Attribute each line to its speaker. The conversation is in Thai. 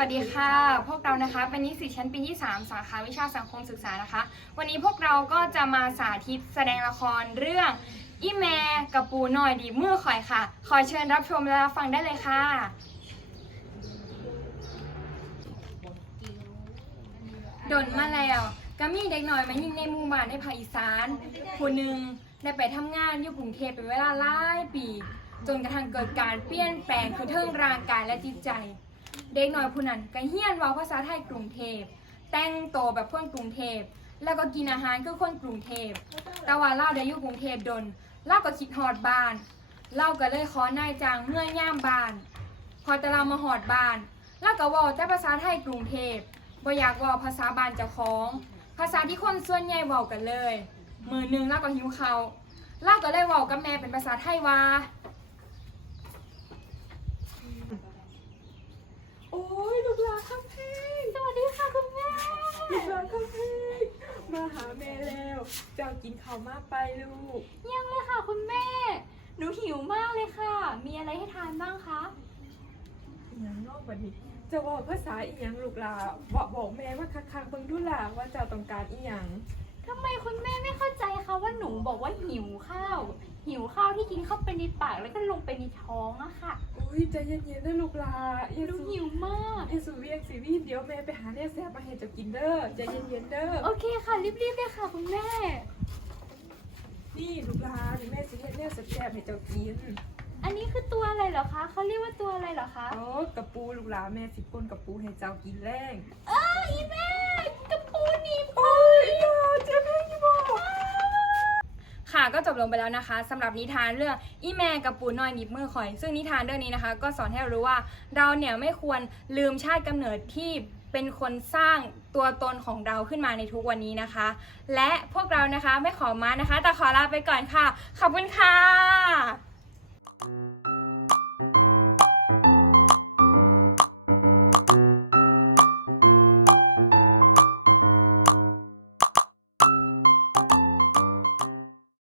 Speaker 1: วัสดีค่ะพวกเรานะคะเป็นนิสิตชั้นปีที่3สาขาวิชาสังคมศึกษานะคะวันนี้พวกเราก็จะมาสาธิตแสดงละครเรื่องอีแม่กับปูหน่อยดีมือข่อยค่ะขอเชิญรับชมและรับฟังได้เลยค่ะดนมาแล้วก็มีเด็กหน่อยมายิงในหมู่บ้านในภาคอีสานผู้หนึ่งได้ไปทำงานอยู่กรุงเทพเป็นเวลาหลายปีจนกระทั่งเกิดการเปลี่ยนแปลงคือเทิงร่างกายและจิตใจเด็กน้อยผู้นั้นก็เฮียนเว้าภาษาไทยกรุงเทพแต่งโตวแบบคนกรุงเทพแล้วก็กินอาหารคือคนกรุงเทพแต่ว่าเล่าได้อยู่กรุงเทพดนเล่าก็คิดฮอดบ้านเล่าก็เลยขอนายจ้างเมื่อย่ามบ้านพอแต่เรามาฮอดบ้านเล่าก็เว้าแต่ภาษาไทยกรุงเทพบ่อยากเว้าภาษาบ้านเจ้าของภาษาที่คนส่วนใหญ่เว้ากันเลยมื้อนึงเล่าก็หิวข้าวเล่าก็เลยเว้ากับแม่เป็นภาษาไทยว่า
Speaker 2: โอ้ยลูกหลานคำเพลงสวัสดีค่ะคุณแม่ลูกหลานคำเพลงมาหาแม่แล้วเจ้ากินข้าวมากไปลูก
Speaker 3: ยังเลยค่ะคุณแม่หนูหิวมากเลยค่ะมีอะไรให้ทานบ้างคะ
Speaker 2: อีหยังนอกบัดนี้จะบอกภาษาอีหยังลูกหลานบอกแม่ว่าคักๆเบิ่งดูล่ะว่าเจ้าต้องการอีหยัง
Speaker 3: ทำไมคุณแม่ไม่เข้าใจคะว่าหนูบอกว่าหิวข้าวที่กินเข้าไปในปากแล้วก็ลงไปในท้องอะค่ะ
Speaker 2: อุ้ยใจเย็นๆนะลูกหลานอย่า
Speaker 3: หนูหิวมาก
Speaker 2: อย่าสูเวียงสิวีเดี๋ยวแม่ไปหาแน่แซ่บมาให้เจ้ากินเด้อใจเย็นๆเด้อ
Speaker 3: โอเคค่ะรีบๆเลยค่ะคุณแม่
Speaker 2: นี่ลูกหลานแม่สิเฮ็ดแน่แซ่บๆให้เจ้ากิน
Speaker 3: อันนี้คือตัวอะไรเหรอคะเขาเรียกว่าตัวอะไรเหรอคะ
Speaker 2: อ๋อกระปูลูกหลานแม่สิป่นกระปูให้เจ้ากินแรง
Speaker 3: อีแม่กระปูหนีบ
Speaker 2: โอ้ยเจ็บแม่ยี่บอก
Speaker 1: ค่ะก็จบลงไปแล้วนะคะสำหรับนิทานเรื่องอีแม่กับปูน้อยนิบมือข่อยซึ่งนิทานเรื่องนี้นะคะก็สอนให้เรารู้ว่าเราเนี่ยไม่ควรลืมชาติกำเนิดที่เป็นคนสร้างตัวตนของเราขึ้นมาในทุกวันนี้นะคะ และพวกเรานะคะไม่ขอมานะคะแต่ขอลาไปก่อนค่ะขอบคุณค่ะ